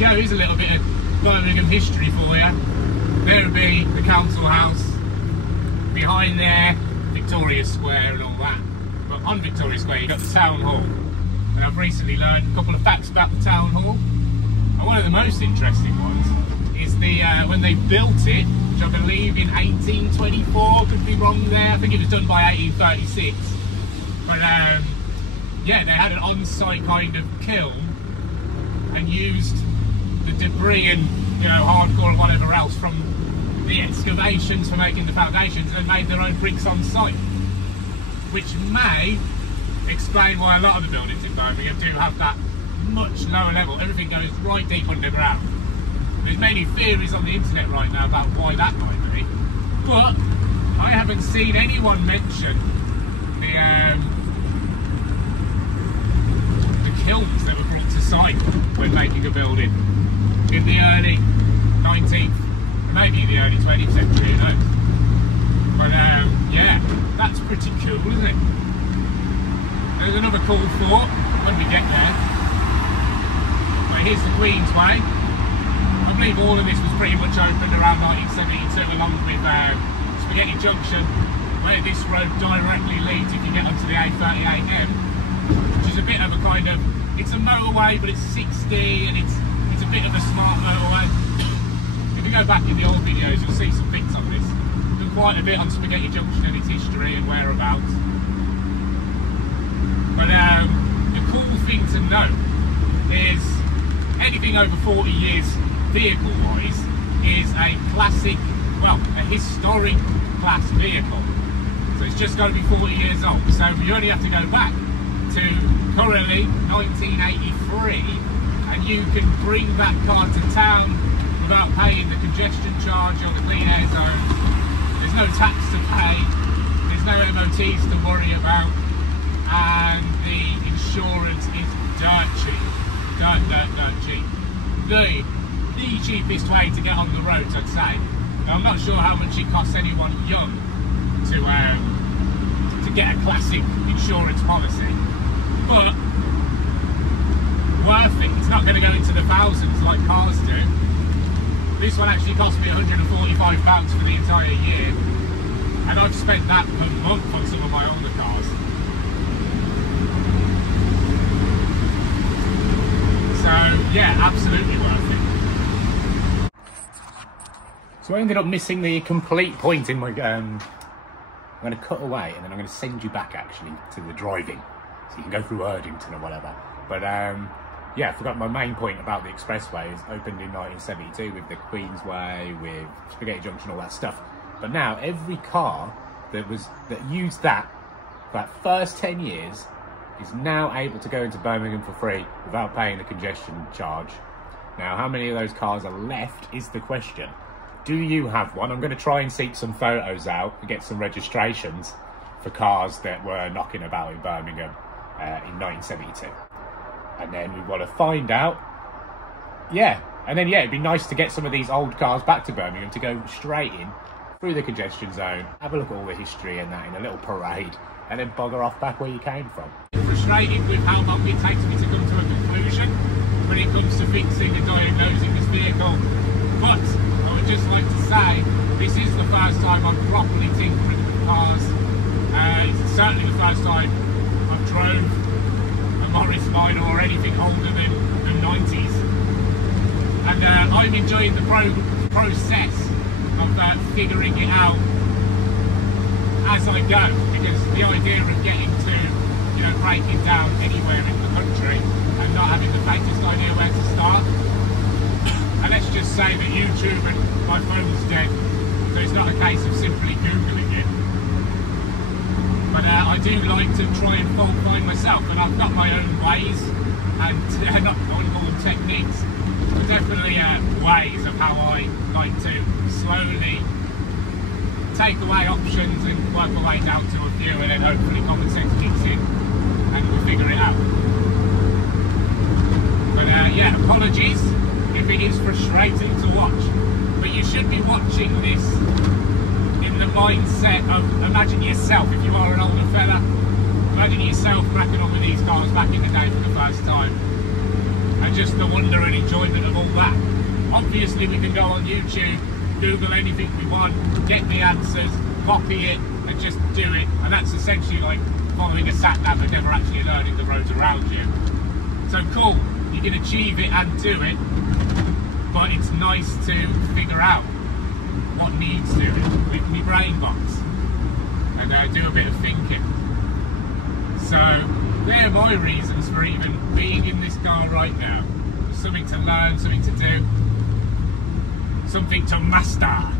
go. Here's a little bit of Birmingham history for you. There would be the council house. Behind there, Victoria Square and all that. But on Victoria Square, you've got the town hall. And I've recently learned a couple of facts about the town hall. And one of the most interesting ones is the when they built it, which I believe in 1824, could be wrong there. I think it was done by 1836. But yeah, they had an on-site kind of kiln and used the debris and, you know, hardcore or whatever else from the excavations for making the foundations, and made their own bricks on site, which may explain why a lot of the buildings in Birmingham do have that much lower level. Everything goes right deep underground. There's many theories on the internet right now about why that might be, but I haven't seen anyone mention the kilns that were brought to site when making a building in the early 19th, maybe the early 20th century, who knows. But yeah, that's pretty cool, isn't it? There's another cool fort when we get there. But here's the Queen's Way. I believe all of this was pretty much opened around 1972, along with Spaghetti Junction, where this road directly leads if you get onto the A38M, which is a bit of a kind of, it's a motorway, but it's 60, and it's a bit of a smart motorway. If you go back in the old videos, you'll see some bits on this. We've done quite a bit on Spaghetti Junction and its history and whereabouts. But the cool thing to note is anything over 40 years vehicle-wise is a classic, well, a historic class vehicle. So it's just got to be 40 years old. So you only have to go back to currently 1983, and you can bring that car to town without paying the congestion charge or the clean air zone. There's no tax to pay, there's no MOTs to worry about, and the insurance is dirt cheap. Dirt cheap. The cheapest way to get on the roads, I'd say. I'm not sure how much it costs anyone young to get a classic insurance policy, but worth it. It's not going to go into the thousands like cars do. This one actually cost me £145 for the entire year, and I've spent that per month on some of my older cars. So yeah, absolutely worth it. So I ended up missing the complete point in my I'm going to cut away, and then I'm going to send you back actually to the driving, so you can go through Erdington or whatever. But yeah, I forgot my main point about the expressway. Is opened in 1972 with the Queen's Way, with Spaghetti Junction, all that stuff. But now every car that used that for that first 10 years is now able to go into Birmingham for free without paying the congestion charge. Now, how many of those cars are left is the question. Do you have one? I'm going to try and seek some photos out and get some registrations for cars that were knocking about in Birmingham in 1972. And then we want to find out, yeah. And then, yeah, it'd be nice to get some of these old cars back to Birmingham to go straight in through the congestion zone, have a look at all the history and that in a little parade, and then bugger off back where you came from. Frustrated with how long it takes me to come to a conclusion when it comes to fixing and diagnosing this vehicle. But I would just like to say, this is the first time I'm properly tinkering with cars. It's certainly the first time I've drove a Morris Minor or anything older than 90s. And I'm enjoying the process of figuring it out as I go, because the idea of getting to, you know, breaking down anywhere in the country and not having the faintest idea where to start. And let's just say that YouTube and my phone's dead, so it's not a case of simply Googling it. But I do like to try and fault find myself, and I've got my own ways, and not I want to call them techniques, but definitely ways of how I like to slowly take away options and work my way down to a few, and then hopefully common sense kicks in and we'll figure it out. But yeah, apologies if it is frustrating to watch, but you should be watching this in the mindset of, imagine yourself, if you are an older fella, imagine yourself cracking on with these cars back in the day for the first time. and just the wonder and enjoyment of all that. Obviously we can go on YouTube, Google anything we want, get the answers, copy it and just do it, and that's essentially like following a sat-nav and never actually learning the roads around you. So cool, you can achieve it and do it, but it's nice to figure out what needs doing with my brain box and do a bit of thinking. So they're my reasons for even being in this car right now. Something to learn, something to do, something to master.